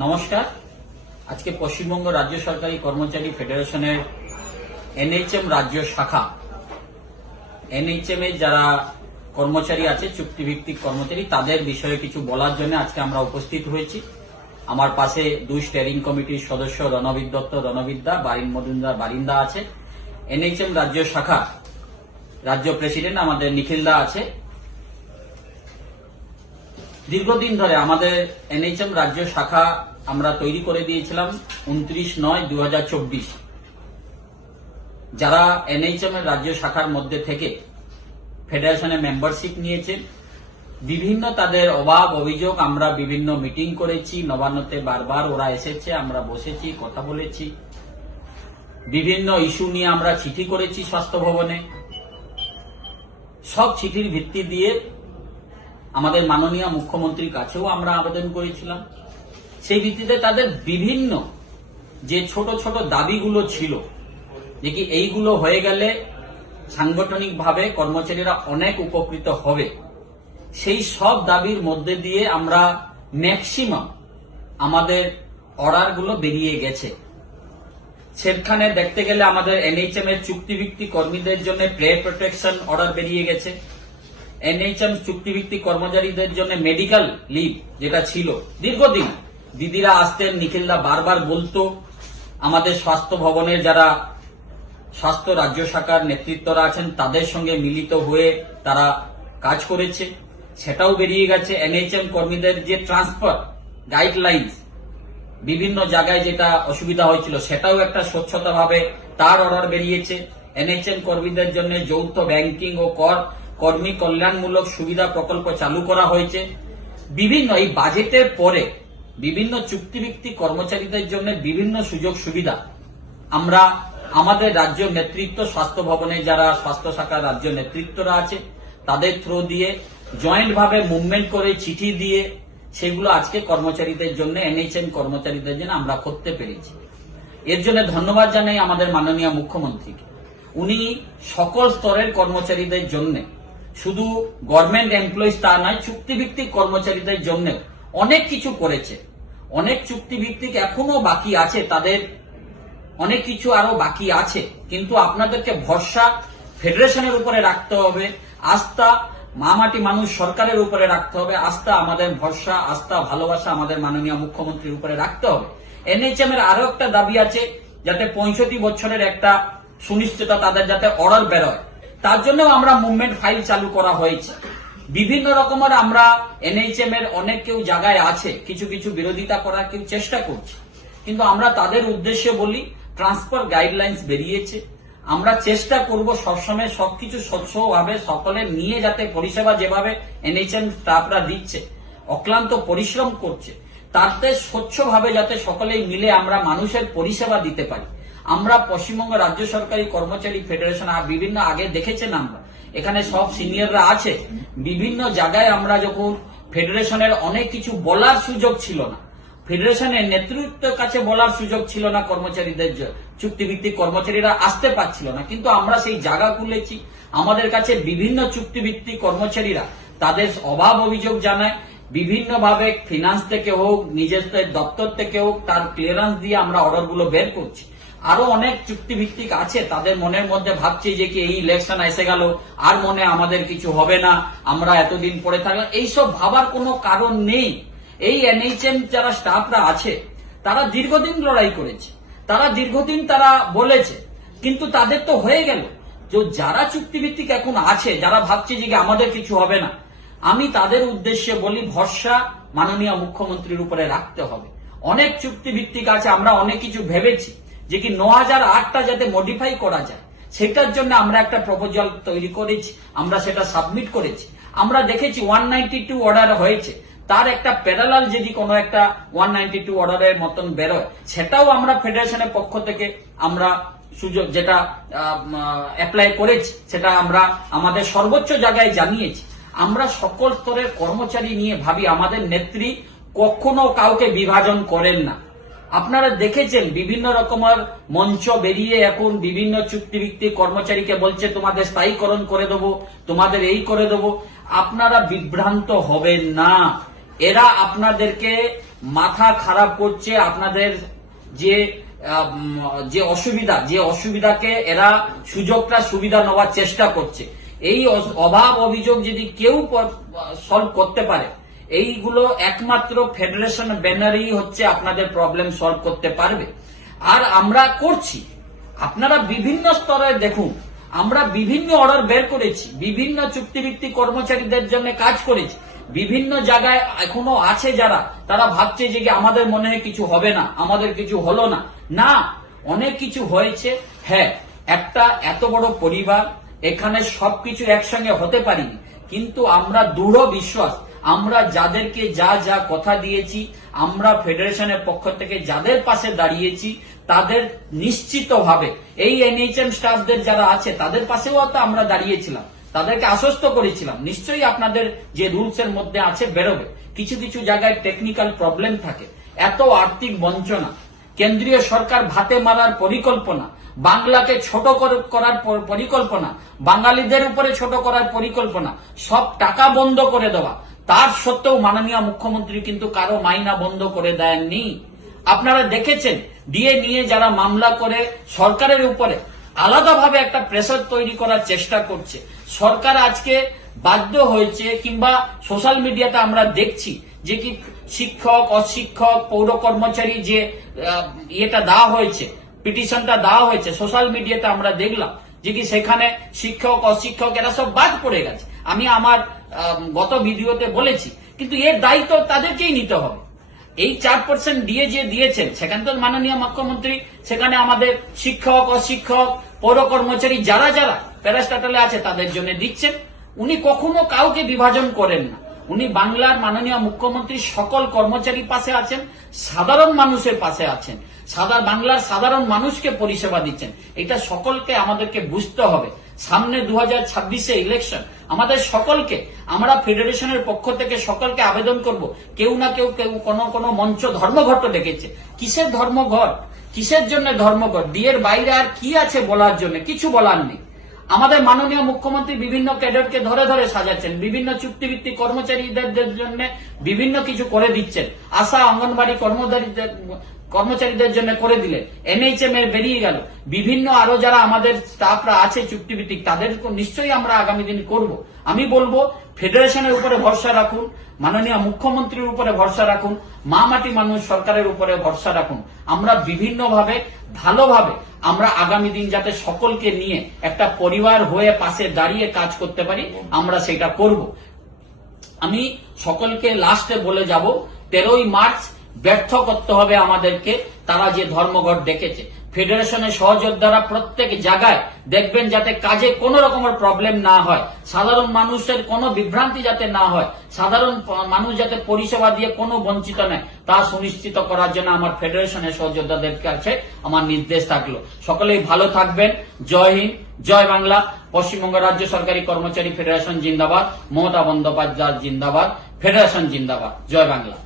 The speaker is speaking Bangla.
নমস্কার। আজকে পশ্চিমবঙ্গ রাজ্য সরকারি কর্মচারী ফেডারেশনের এনএইচএম রাজ্য শাখা এনএইচএম এ যারা কর্মচারী আছে, চুক্তিভিত্তিক কর্মচারী, তাদের বিষয়ে কিছু বলার জন্য আজকে আমরা উপস্থিত হয়েছি। আমার পাশে দুই স্টিয়ারিং কমিটির সদস্য রণবীর দত্ত, রণবিদ্যা, বারিন মজুমদার, বারিন্দা আছে। এনএইচএম রাজ্য শাখা রাজ্য প্রেসিডেন্ট আমাদের নিখিলদা আছে। দীর্ঘদিন ধরে আমাদের এনএইচএম রাজ্য শাখা আমরা তৈরি করে দিয়েছিলাম 29/9/2024। যারা এনএইচএম এর রাজ্য শাখার মধ্যে থেকে ফেডারেশনে মেম্বারশিপ নিয়েছে, বিভিন্ন তাদের অভাব অভিযোগ আমরা বিভিন্ন মিটিং করেছি, নবান্নতে বারবার ওরা এসেছে, আমরা বসেছি, কথা বলেছি, বিভিন্ন ইস্যু নিয়ে আমরা চিঠি করেছি স্বাস্থ্য ভবনে। সব চিঠির ভিত্তি দিয়ে আমাদের মাননীয় মুখ্যমন্ত্রীর কাছেও আমরা আবেদন করেছিলাম। সেই ভিত্তিতে তাদের বিভিন্ন যে ছোট ছোট দাবিগুলো ছিল, যে কি এইগুলো হয়ে গেলে সাংগঠনিকভাবে কর্মচারীরা অনেক উপকৃত হবে, সেই সব দাবির মধ্যে দিয়ে আমরা ম্যাক্সিমাম আমাদের অর্ডারগুলো বেরিয়ে গেছে। সেখানে দেখতে গেলে আমাদের এনএইচএম এর চুক্তিভিত্তিক কর্মীদের জন্য পে প্রোটেকশন অর্ডার বেরিয়ে গেছে। এনএইচএম চুক্তিভিত্তিক কর্মচারীদের জন্য মেডিকেল লিভ যেটা ছিল দীর্ঘদিন, দিদিরা আসতেন, নিখিলদা বারবার বলতো, আমাদের স্বাস্থ্য ভবনের যারা স্বাস্থ্য রাজ্য শাখার নেতৃত্বরা আছেন তাদের সঙ্গে মিলিত হয়ে তারা কাজ করেছে, সেটাও বেরিয়ে গেছে। এনএইচএম কর্মীদের যে ট্রান্সফার গাইডলাইন্স বিভিন্ন জায়গায় যেটা অসুবিধা হয়েছিল, সেটাও একটা স্বচ্ছতাভাবে তার অর্ডার বেরিয়েছে। এনএইচএম কর্মীদের জন্য যৌথ ব্যাংকিং ও কর্মী কল্যাণমূলক সুবিধা প্রকল্প চালু করা হয়েছে। বিভিন্ন এই বাজেটের পরে বিভিন্ন চুক্তিভিত্তিক কর্মচারীদের জন্য বিভিন্ন সুযোগ সুবিধা আমরা আমাদের রাজ্য নেতৃত্ব, স্বাস্থ্য ভবনে যারা স্বাস্থ্য শাখার রাজ্য নেতৃত্বরা আছে তাদের থ্রু দিয়ে জয়েন্ট ভাবে মুভমেন্ট করে চিঠি দিয়ে সেগুলো আজকে কর্মচারীদের জন্য, এনএইচএম কর্মচারীদের জন্য আমরা করতে পেরেছি। এর জন্য ধন্যবাদ জানাই আমাদের মাননীয় মুখ্যমন্ত্রীকে। উনি সকল স্তরের কর্মচারীদের জন্য, শুধু গভর্নমেন্ট এমপ্লয়িজ তা নয়, চুক্তিভিত্তিক কর্মচারীদের জন্য অনেক কিছু করেছে। অনেক চুক্তিভিত্তিক এখনো বাকি আছে, তাদের অনেক কিছু আরো বাকি আছে, কিন্তু আপনাদেরকে ভরসা ফেডারেশনের উপরে রাখতে হবে, আস্থা মামাটি মানুষ সরকারের উপরে রাখতে হবে, আস্থা আমাদের ভরসা, আস্থা ভালোবাসা আমাদের মাননীয় মুখ্যমন্ত্রীর উপরে রাখতে হবে। এনএইচএম এর আরো একটা দাবি আছে, যাতে 65 বছরের একটা সুনিশ্চিততা তাদের যাতে অর্ডার বেরোয়, তার জন্য আমরা মুভমেন্ট ফাইল চালু করা হয়েছে। বিভিন্ন রকমের আমরা এনএইচএম এর অনেক কেউ জায়গায় আছে, কিছু কিছু বিরোধিতা করার কেউ চেষ্টা করছে, কিন্তু আমরা তাদের উদ্দেশ্যে বলি, ট্রান্সফার গাইডলাইন্স বেরিয়েছে, আমরা চেষ্টা করব সবসময় সবকিছু স্বচ্ছভাবে সকলের নিয়ে, যাতে পরিষেবা যেভাবে এনএইচএম স্টাফরা দিচ্ছে, অক্লান্ত পরিশ্রম করছে, তাতে স্বচ্ছভাবে যাতে সকলেই মিলে আমরা মানুষের পরিষেবা দিতে পারি। আমরা পশ্চিমবঙ্গ রাজ্য সরকারি কর্মচারী ফেডারেশন বিভিন্ন আগে দেখেছেন, আমরা এখানে সব সিনিয়ররা আছে, বিভিন্ন জায়গায় আমরা যখন ফেডারেশনের অনেক কিছু বলার সুযোগ ছিল না, ফেডারেশনের নেতৃত্বের কাছে বলার সুযোগ ছিল না, কর্মচারীদের চুক্তিভিত্তিক কর্মচারীরা আসতে পারছিল না, কিন্তু আমরা সেই জায়গা খুলেছি। আমাদের কাছে বিভিন্ন চুক্তিভিত্তিক কর্মচারীরা তাদের অভাব অভিযোগ জানায়, বিভিন্নভাবে ফিনান্স থেকে হোক, নিজেদের দপ্তর থেকে হোক, তার ক্লিয়ারেন্স দিয়ে আমরা অর্ডারগুলো বের করছি। আরো অনেক চুক্তিভিত্তিক আছে, তাদের মনের মধ্যে ভাবছে যে কি এই ইলেকশন এসে গেল, আর মনে আমাদের কিছু হবে না, আমরা এতদিন পরে থাকলাম, এইসব ভাবার কোনো কারণ নেই। এই এনএইচএম যারা স্টাফরা আছে তারা দীর্ঘদিন লড়াই করেছে, তারা দীর্ঘদিন তারা বলেছে, কিন্তু তাদের তো হয়ে গেল। যারা চুক্তিভিত্তিক এখন আছে, যারা ভাবছে যে আমাদের কিছু হবে না, আমি তাদের উদ্দেশ্যে বলি, ভরসা মাননীয় মুখ্যমন্ত্রীর উপরে রাখতে হবে। অনেক চুক্তিভিত্তিক আছে, আমরা অনেক কিছু ভেবেছি যে কি 9008টা যাতে মডিফাই করা যায়, সেটার জন্য আমরা একটা প্রপোজাল তৈরি করেছি, আমরা সেটা সাবমিট করেছি। আমরা দেখেছি 192 অর্ডার হয়েছে, তার একটা প্যারালাল যদি কোনো একটা 192 অর্ডারের মতন বেরোয়, সেটাও আমরা ফেডারেশনের পক্ষ থেকে আমরা সুযোগ যেটা অ্যাপ্লাই করেছি, সেটা আমরা আমাদের সর্বোচ্চ জায়গায় জানিয়েছি। আমরা সকল স্তরের কর্মচারী নিয়ে ভাবি, আমাদের নেত্রী কখনো কাউকে বিভাজন করেন না। আপনারা দেখেছেন বিভিন্ন রকমের মঞ্চ বেরিয়ে এখন বিভিন্ন চুক্তিভিত্তিক কর্মচারীকে বলছে তোমাদের স্থায়ীকরণ করে দেবো, তোমাদের এই করে দেবো। আপনারা বিভ্রান্ত হবেন না, এরা আপনাদেরকে মাথা খারাপ করছে আপনাদের যে যে অসুবিধাকে এরা সুবিধা নেওয়ার চেষ্টা করছে। এই অভাব অভিযোগ যদি কেউ সলভ করতে পারে, এইগুলো একমাত্র ফেডারেশন ব্যানারেই হচ্ছে আপনাদের প্রবলেম সলভ করতে পারবে। আর আমরা করছি, আপনারা বিভিন্ন স্তরে দেখুন, আমরা বিভিন্ন অর্ডার বের করেছি, বিভিন্ন চুক্তিভিত্তিক কর্মচারীদের জন্য কাজ করেছি। বিভিন্ন জায়গায় এখনো আছে যারা তারা ভাবছে যে আমাদের মনে হয় কিছু হবে না, আমাদের কিছু হলো না। না, অনেক কিছু হয়েছে। হ্যাঁ, একটা এত বড় পরিবার, এখানে সবকিছু একসঙ্গে হতে পারিনি, কিন্তু আমরা দৃঢ় বিশ্বাস, আমরা যাদেরকে যা যা কথা দিয়েছি, আমরা ফেডারেশনের পক্ষ থেকে যাদের পাশে দাঁড়িয়েছি, তাদের নিশ্চিতভাবে এই এনএইচএম স্টাফদের যারা আছে তাদের পাশেও তো আমরা দাঁড়িয়েছিলাম, তাদেরকে আশ্বস্ত করেছিলাম নিশ্চয়ই আপনাদের যে রুলস এর মধ্যে আছে বেরোবে। কিছু কিছু জায়গায় টেকনিক্যাল প্রবলেম থাকে, এত আর্থিক বঞ্চনা, কেন্দ্রীয় সরকার ভাতে মারার পরিকল্পনা, বাংলাকে ছোট করার পরিকল্পনা, বাঙালিদের উপরে ছোট করার পরিকল্পনা, সব টাকা বন্ধ করে দেওয়া, তার সত্ত্বেও মাননীয় মুখ্যমন্ত্রী কিন্তু কারো মাইনা বন্ধ করে দেননি। আপনারা দেখেছেন, ডিএ নিয়ে যারা মামলা করে সরকারের উপরে আলাদাভাবে একটা প্রেসার তৈরি করার চেষ্টা করছে, সরকার আজকে বাধ্য হয়েছে, কিংবা সোশ্যাল মিডিয়াতে আমরা দেখছি যে কি শিক্ষক অশিক্ষক পৌর কর্মচারী যে ইয়েটা দেওয়া হয়েছে, পিটিশনটা দেওয়া হয়েছে, সোশ্যাল মিডিয়াতে আমরা দেখলাম যে কি সেখানে শিক্ষক অশিক্ষক এরা সব বাদ পড়ে গেছে। আমি আমার গত ভিডিওতে বলেছি, কিন্তু এর দায়িত্ব তাদেরকেই নিতে হবে। এই 4% ডিএ যে দিয়েছেন, সেখানে তো মাননীয় মুখ্যমন্ত্রী সেখানে আমাদের শিক্ষক অশিক্ষক পৌর কর্মচারী যারা যারা প্যারাস্টাটালে আছে তাদের জন্য দিচ্ছেন। উনি কখনো কাউকে বিভাজন করেন না। উনি বাংলার মাননীয় মুখ্যমন্ত্রী সকল কর্মচারী পাশে আছেন, সাধারণ মানুষের পাশে আছেন, বাংলার সাধারণ মানুষকে পরিষেবা দিচ্ছেন। এটা সকলকে আমাদেরকে বুঝতে হবে। সামনে 2026-এ ইলেকশন, আমাদের সকলকে, আমরা ফেডারেশনের পক্ষ থেকে সকলকে আবেদন করব, কেউ না কেউ কোনো মঞ্চ ধর্মঘট ডেকেছে। কিসের ধর্মঘট, কিসের জন্য ধর্মঘট? ডিএর বাইরে আর কি আছে বলার জন্য? কিছু বলার নেই। আমাদের মাননীয় মুখ্যমন্ত্রী বিভিন্ন ক্যাডারকে ধরে ধরে সাজাচ্ছেন, বিভিন্ন চুক্তিভিত্তিক কর্মচারীদের জন্য বিভিন্ন কিছু করে দিচ্ছেন। আশা অঙ্গনবাড়ি কর্মচারীদের জন্য করে দিলেন, এনএইচএম এর বেরিয়ে গেল, বিভিন্ন আরো যারা আমাদের স্টাফরা আছে চুক্তিভিত্তিক, তাদের নিশ্চয়ই আমরা আগামী দিন করব। আমি বলবো ফেডারেশনের উপরে ভরসা রাখুন, মাননীয় মুখ্যমন্ত্রীর উপরে ভরসা রাখুন, মা মাটি মানুষ সরকারের উপরে ভরসা রাখুন। আমরা বিভিন্নভাবে ভালোভাবে আমরা আগামী দিন যাতে সকলকে নিয়ে একটা পরিবার হয়ে পাশে দাঁড়িয়ে কাজ করতে পারি, আমরা সেটা করব। আমি সকলকে লাস্টে বলে যাব, 13ই মার্চ ব্যর্থ করতে হবে আমাদেরকে। তারা যে ধর্মঘট ডেকেছে, ফেডারেশনের সহযোদ্ধারা প্রত্যেক জায়গায় দেখবেন যাতে কাজে কোনো রকমের প্রবলেম না হয়, সাধারণ মানুষের কোনো বিভ্রান্তি যাতে না হয়, সাধারণ মানুষ যাতে পরিষেবা দিয়ে কোনো বঞ্চিত নয়, তা সুনিশ্চিত করার জন্য আমার ফেডারেশনের সহযোদ্ধাদের কাছে আমার নির্দেশ থাকলো। সকলেই ভালো থাকবেন। জয় হিন্দ, জয় বাংলা। পশ্চিমবঙ্গ রাজ্য সরকারি কর্মচারী ফেডারেশন জিন্দাবাদ, মমতা বন্দ্যোপাধ্যায় জিন্দাবাদ, ফেডারেশন জিন্দাবাদ। জয় বাংলা।